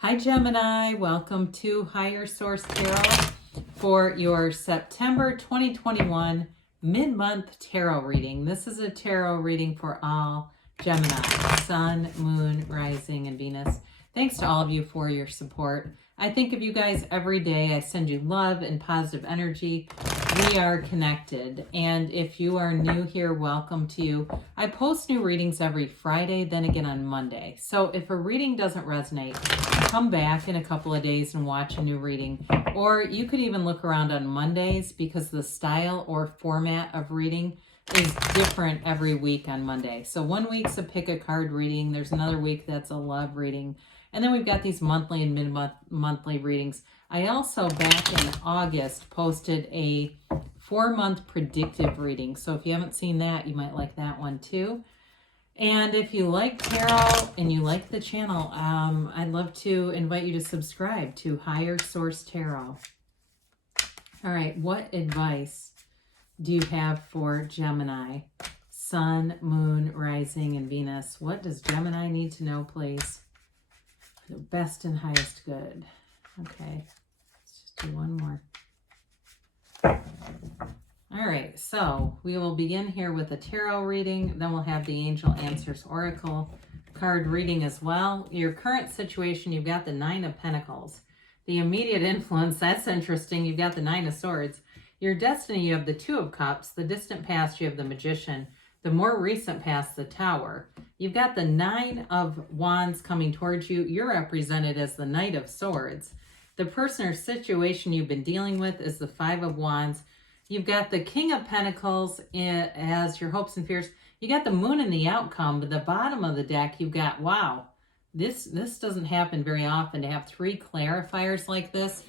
Hi Gemini, welcome to Higher Source Tarot for your September 2021 mid-month tarot reading. This is a tarot reading for all Gemini, Sun, Moon, Rising, and Venus. Thanks to all of you for your support. I think of you guys every day. I send you love and positive energy. We are connected. And if you are new here, welcome to you. I post new readings every Friday, then again on Monday. So if a reading doesn't resonate, come back in a couple of days and watch a new reading. Or you could even look around on Mondays because the style or format of reading is different every week on Monday. So one week's a pick a card reading. There's another week that's a love reading. And then we've got these monthly and mid-monthly readings. I also, back in August, posted a 4-month predictive reading. So if you haven't seen that, you might like that one too. And if you like tarot and you like the channel, I'd love to invite you to subscribe to Higher Source Tarot. All right, what advice do you have for Gemini? Sun, Moon, Rising, and Venus. What does Gemini need to know, please? The best and highest good. Okay, let's just do one more. All right, so we will begin here with a tarot reading. Then we'll have the Angel Answers Oracle card reading as well. Your current situation, you've got the Nine of Pentacles. The immediate influence, that's interesting. You've got the Nine of Swords. Your destiny, you have the Two of Cups. The distant past, you have the Magician. The more recent past, the Tower. You've got the Nine of Wands coming towards you. You're represented as the Knight of Swords. The person or situation you've been dealing with is the Five of Wands. You've got the King of Pentacles as your hopes and fears. You got the Moon in the outcome, but the bottom of the deck, you've got, wow, this doesn't happen very often to have 3 clarifiers like this.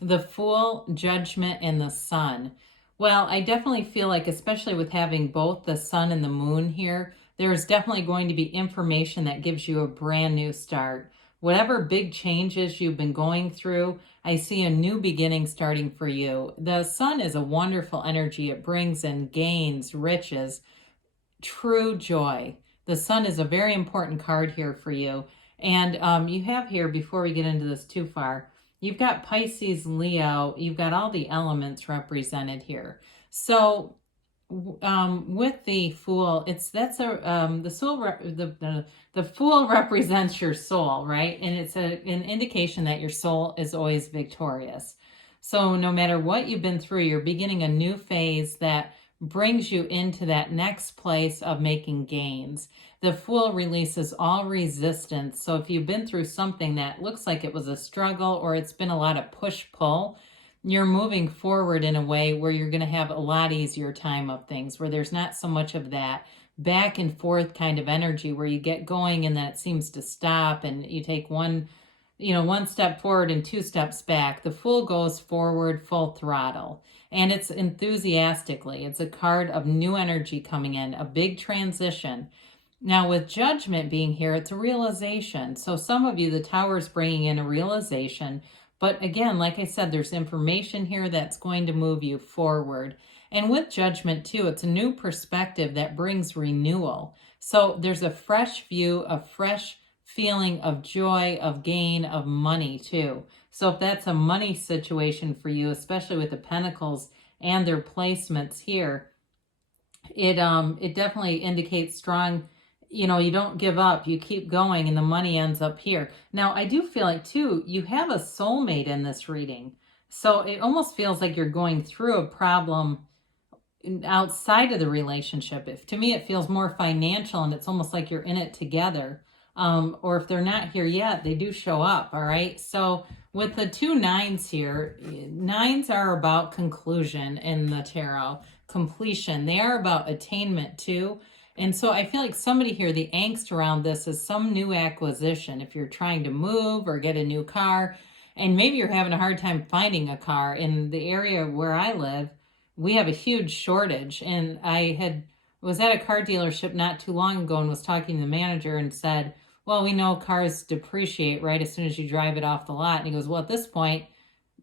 The Fool, Judgment, and the Sun. Well, I definitely feel like, especially with having both the Sun and the Moon here, there's definitely going to be information that gives you a brand new start. Whatever big changes you've been going through, I see a new beginning starting for you. The Sun is a wonderful energy. It brings in gains, riches, true joy. The Sun is a very important card here for you. And you have here, before we get into this too far, you've got Pisces, Leo. You've got all the elements represented here. So with the Fool, the Fool represents your soul, right? And it's an indication that your soul is always victorious. So no matter what you've been through, you're beginning a new phase that brings you into that next place of making gains. The Fool releases all resistance. So if you've been through something that looks like it was a struggle or it's been a lot of push-pull, you're moving forward in a way where you're going to have a lot easier time of things, where there's not so much of that back and forth kind of energy where you get going and then it seems to stop and you take one step forward and 2 steps back. The Fool goes forward full throttle, and it's enthusiastically. It's a card of new energy coming in, a big transition. Now with Judgment being here, it's a realization. So some of you, the Tower is bringing in a realization. But again, like I said, there's information here that's going to move you forward. And with Judgment too, it's a new perspective that brings renewal. So there's a fresh view, a fresh feeling of joy, of gain, of money too. So if that's a money situation for you, especially with the Pentacles and their placements here, it definitely indicates strong, you don't give up, you keep going, and the money ends up here. Now, I do feel like, too, you have a soulmate in this reading. So it almost feels like you're going through a problem outside of the relationship. To me, it feels more financial, and it's almost like you're in it together. Or if they're not here yet, they do show up, all right? So with the 2 nines here, 9s are about conclusion in the tarot, completion. They are about attainment, too. And so I feel like somebody here, the angst around this is some new acquisition. If you're trying to move or get a new car, and maybe you're having a hard time finding a car. In the area where I live, we have a huge shortage. And I was at a car dealership not too long ago and was talking to the manager and said, well, we know cars depreciate right as soon as you drive it off the lot. And he goes, well, at this point,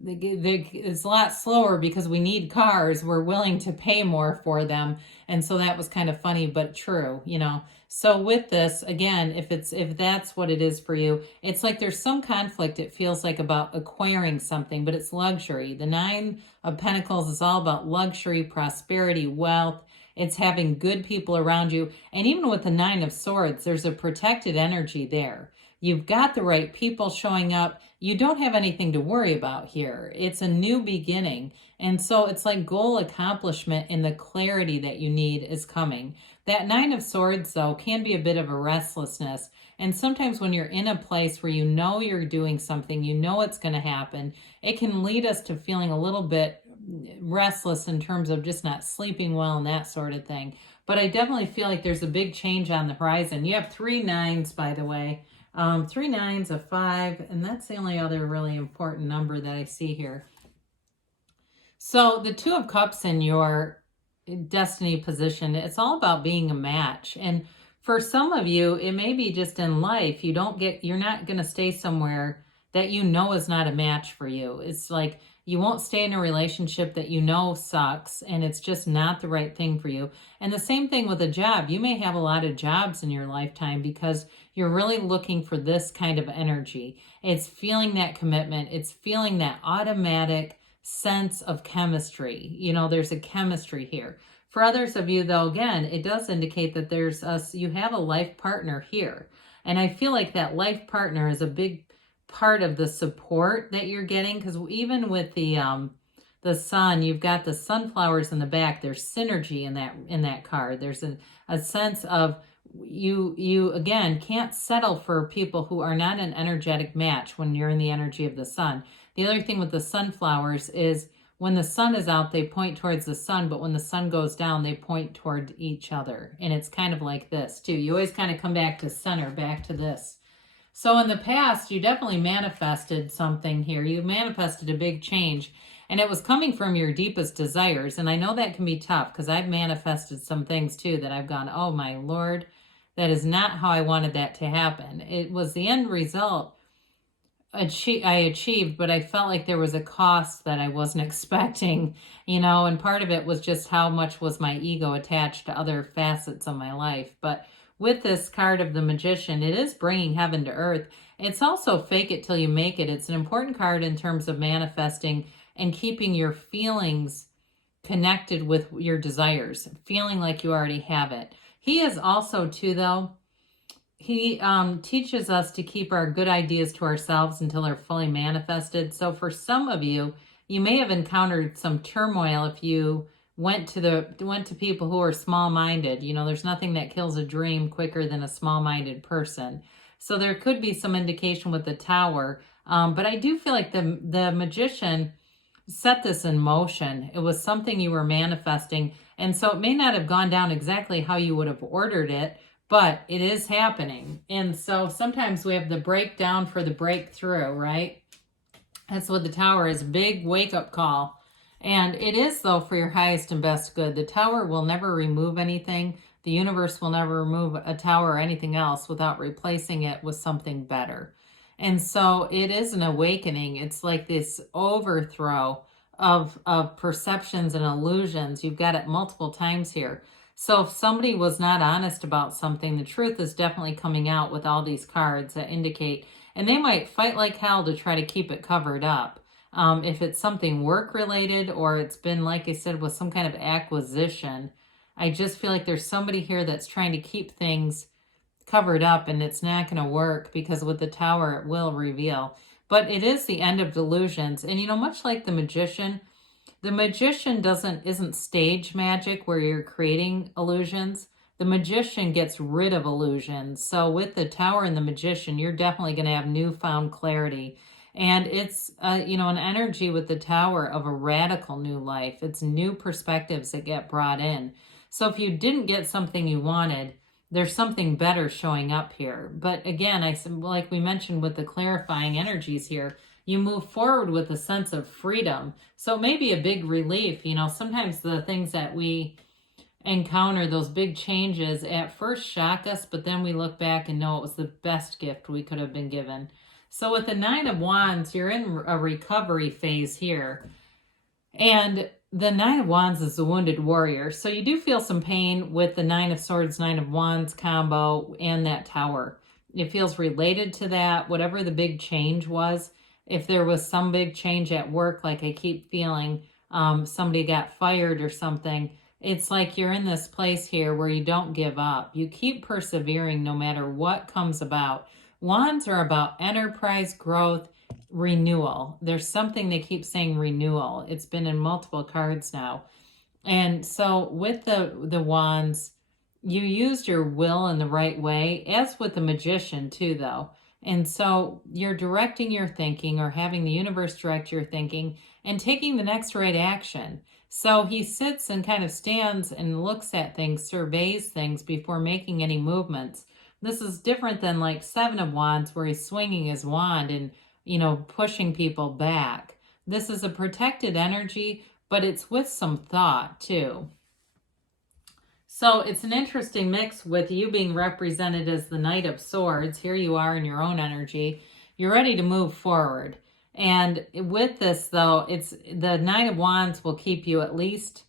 it's a lot slower because we need cars. We're willing to pay more for them. And so that was kind of funny, but true, you know. So with this, again, if that's what it is for you, it's like there's some conflict, it feels like, about acquiring something, but it's luxury. The Nine of Pentacles is all about luxury, prosperity, wealth. It's having good people around you. And even with the Nine of Swords, there's a protected energy there. You've got the right people showing up. You don't have anything to worry about here. It's a new beginning. And so it's like goal accomplishment, and the clarity that you need is coming. That Nine of Swords, though, can be a bit of a restlessness. And sometimes when you're in a place where you know you're doing something, you know it's going to happen, it can lead us to feeling a little bit restless in terms of just not sleeping well and that sort of thing. But I definitely feel like there's a big change on the horizon. You have 3 9s, by the way. 3 9s, a 5, and that's the only other really important number that I see here. So the Two of Cups in your destiny position, it's all about being a match. And for some of you, it may be just in life, you're not going to stay somewhere that you know is not a match for you. It's like you won't stay in a relationship that you know sucks, and it's just not the right thing for you. And the same thing with a job. You may have a lot of jobs in your lifetime because you're really looking for this kind of energy. It's feeling that commitment. It's feeling that automatic sense of chemistry. You know, there's a chemistry here. For others of you, though, again, it does indicate that you have a life partner here. And I feel like that life partner is a big part of the support that you're getting, because even with the sun, you've got the sunflowers in the back. There's synergy in that card. There's a sense of you again can't settle for people who are not an energetic match when you're in the energy of the sun. The other thing with the sunflowers is when the sun is out, they point towards the sun, but when the sun goes down, they point toward each other. And it's kind of like this too. You always kind of come back to center, back to this. So in the past, you definitely manifested something here. You manifested a big change, and it was coming from your deepest desires. And I know that can be tough because I've manifested some things too that I've gone, oh my Lord, that is not how I wanted that to happen. It was the end result I achieved, but I felt like there was a cost that I wasn't expecting, you know, and part of it was just how much was my ego attached to other facets of my life. But with this card of the Magician, it is bringing heaven to earth. It's also fake it till you make it. It's an important card in terms of manifesting and keeping your feelings connected with your desires, feeling like you already have it. He is also, too, though, he teaches us to keep our good ideas to ourselves until they're fully manifested. So for some of you, you may have encountered some turmoil if you went to people who are small-minded. You know, there's nothing that kills a dream quicker than a small-minded person. So there could be some indication with the Tower. But I do feel like the Magician set this in motion. It was something you were manifesting. And so it may not have gone down exactly how you would have ordered it, but it is happening. And so sometimes we have the breakdown for the breakthrough, right? That's what the Tower is, big wake-up call. And it is, though, for your highest and best good. The Tower will never remove anything. The universe will never remove a tower or anything else without replacing it with something better. And so it is an awakening. It's like this overthrow of perceptions and illusions. You've got it multiple times here. So if somebody was not honest about something, the truth is definitely coming out with all these cards that indicate, and they might fight like hell to try to keep it covered up. If it's something work-related or it's been, like I said, with some kind of acquisition, I just feel like there's somebody here that's trying to keep things covered up, and it's not going to work because with the Tower, it will reveal. But it is the end of delusions. And, you know, much like the Magician isn't stage magic where you're creating illusions. The Magician gets rid of illusions. So with the Tower and the Magician, you're definitely going to have newfound clarity. And it's, you know, an energy with the Tower of a radical new life. It's new perspectives that get brought in. So if you didn't get something you wanted, there's something better showing up here. But again, like we mentioned with the clarifying energies here, you move forward with a sense of freedom. So it may be a big relief. You know, sometimes the things that we encounter, those big changes, at first shock us, but then we look back and know it was the best gift we could have been given. So with the Nine of Wands, you're in a recovery phase here. And the Nine of Wands is the wounded warrior. So you do feel some pain with the Nine of Swords, Nine of Wands combo and that Tower. It feels related to that, whatever the big change was. If there was some big change at work, like I keep feeling somebody got fired or something, it's like you're in this place here where you don't give up. You keep persevering no matter what comes about. Wands are about enterprise growth, renewal. There's something they keep saying renewal. It's been in multiple cards now. And so with the wands, you used your will in the right way, as with the magician too, though. And so you're directing your thinking, or having the universe direct your thinking, and taking the next right action. So he sits and kind of stands and looks at things, surveys things before making any movements. This is different than like Seven of Wands, where he's swinging his wand and, pushing people back. This is a protected energy, but it's with some thought too. So it's an interesting mix with you being represented as the Knight of Swords. Here you are in your own energy. You're ready to move forward. And with this, though, it's the Knight of Wands will keep you at least,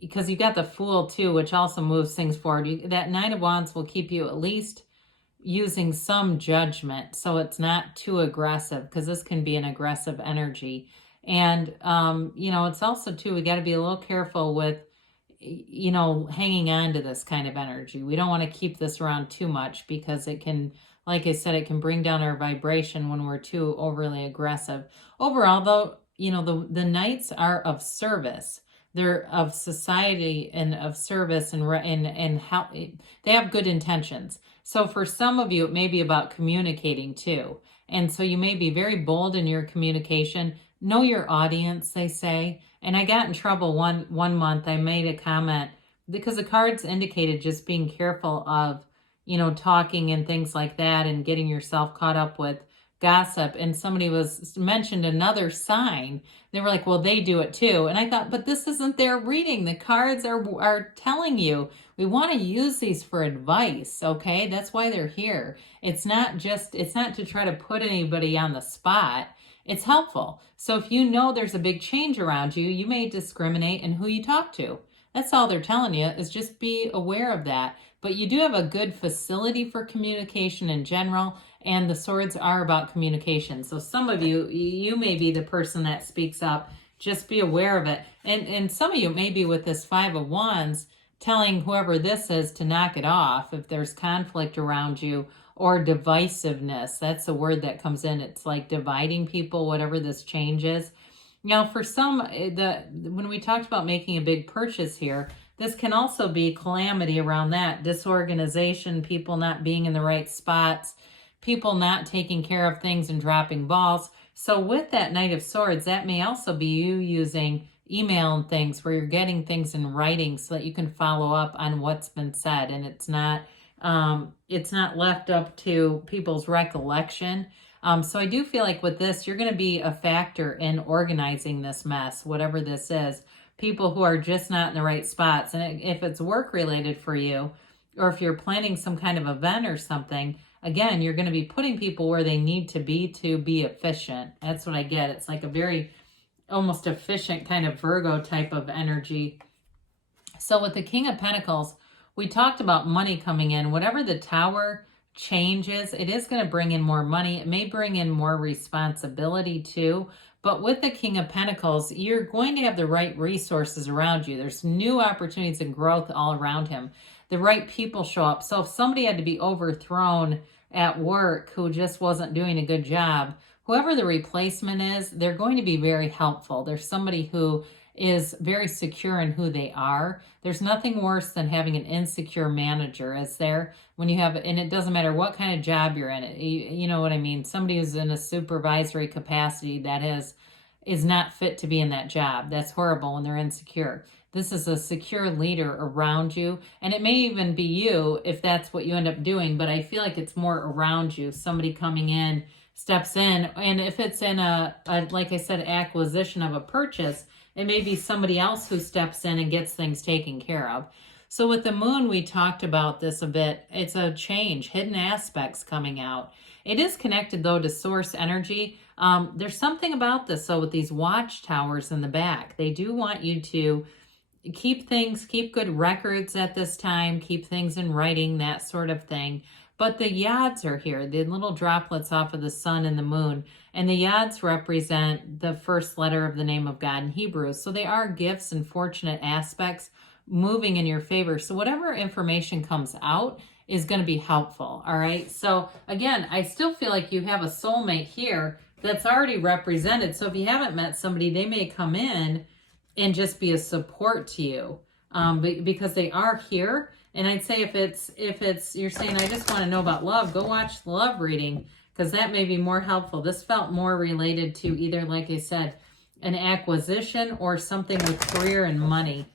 because you got the Fool too, which also moves things forward. That Knight of Wands will keep you at least using some judgment, so it's not too aggressive, because this can be an aggressive energy. And, it's also too, we got to be a little careful with, hanging on to this kind of energy. We don't want to keep this around too much, because it can, like I said, it can bring down our vibration when we're too overly aggressive. Overall, though, the knights are of service. They're of society and of service, and how they have good intentions. So for some of you, it may be about communicating too. And so you may be very bold in your communication. Know your audience, they say. And I got in trouble one month. I made a comment because the cards indicated just being careful of, talking and things like that, and getting yourself caught up with gossip. And somebody mentioned another sign. They were like, well, they do it too. And I thought, but this isn't their reading. The cards are telling you, we want to use these for advice. Okay. That's why they're here. It's not to try to put anybody on the spot. It's helpful. So if you know there's a big change around you, you may discriminate in who you talk to. That's all they're telling you, is just be aware of that. But you do have a good facility for communication in general, and the swords are about communication. So some of you may be the person that speaks up. Just be aware of it. And some of you may be with this Five of Wands, telling whoever this is to knock it off if there's conflict around you, or divisiveness. That's the word that comes in. It's like dividing people, whatever this change is. Now, for some, when we talked about making a big purchase here, this can also be calamity around that. Disorganization, people not being in the right spots, people not taking care of things and dropping balls. So with that Knight of Swords, that may also be you using email and things where you're getting things in writing so that you can follow up on what's been said, and it's not left up to people's recollection. So I do feel like with this, you're going to be a factor in organizing this mess, whatever this is. People who are just not in the right spots. And if it's work related for you, or if you're planning some kind of event or something, again, you're going to be putting people where they need to be efficient. That's what I get. It's like a very almost efficient kind of Virgo type of energy. So with the King of Pentacles, we talked about money coming in. Whatever the Tower changes, it is going to bring in more money. It may bring in more responsibility too. But with the King of Pentacles, you're going to have the right resources around you. There's new opportunities and growth all around him. The right people show up. So if somebody had to be overthrown at work who just wasn't doing a good job, whoever the replacement is, they're going to be very helpful. There's somebody who is very secure in who they are. There's nothing worse than having an insecure manager, is there? When you have, and it doesn't matter what kind of job you're in, you know what I mean? Somebody who's in a supervisory capacity that is not fit to be in that job. That's horrible when they're insecure. This is a secure leader around you, and it may even be you if that's what you end up doing, but I feel like it's more around you. Somebody coming in, steps in, and if it's in a like I said, acquisition of a purchase, it may be somebody else who steps in and gets things taken care of. So with the moon, we talked about this a bit. It's a change, hidden aspects coming out. It is connected though to source energy. There's something about this. So with these watchtowers in the back, they do want you to keep good records at this time, keep things in writing, that sort of thing. But the yods are here, the little droplets off of the sun and the moon. And the yods represent the first letter of the name of God in Hebrew. So they are gifts and fortunate aspects moving in your favor. So whatever information comes out is going to be helpful. All right. So again, I still feel like you have a soulmate here that's already represented. So if you haven't met somebody, they may come in and just be a support to you, because they are here. And I'd say if it's you're saying, I just want to know about love, go watch the love reading, because that may be more helpful. This felt more related to either, like I said, an acquisition or something with career and money.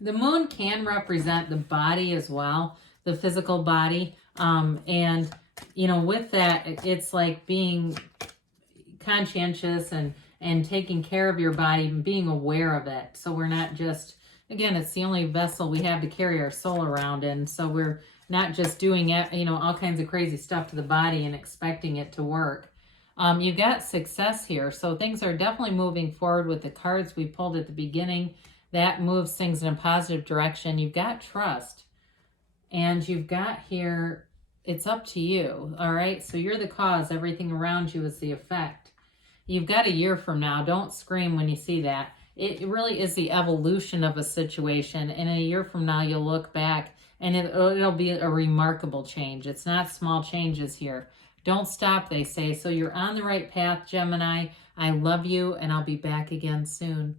The moon can represent the body as well, the physical body. And, with that, it's like being conscientious and taking care of your body and being aware of it. So we're not just, again, it's the only vessel we have to carry our soul around in. So we're not just doing it, all kinds of crazy stuff to the body and expecting it to work. You've got success here. So things are definitely moving forward with the cards we pulled at the beginning. That moves things in a positive direction. You've got trust. And you've got here, it's up to you. All right. So you're the cause. Everything around you is the effect. You've got a year from now. Don't scream when you see that. It really is the evolution of a situation. And a year from now, you'll look back and it'll be a remarkable change. It's not small changes here. Don't stop, they say. So you're on the right path, Gemini. I love you, and I'll be back again soon.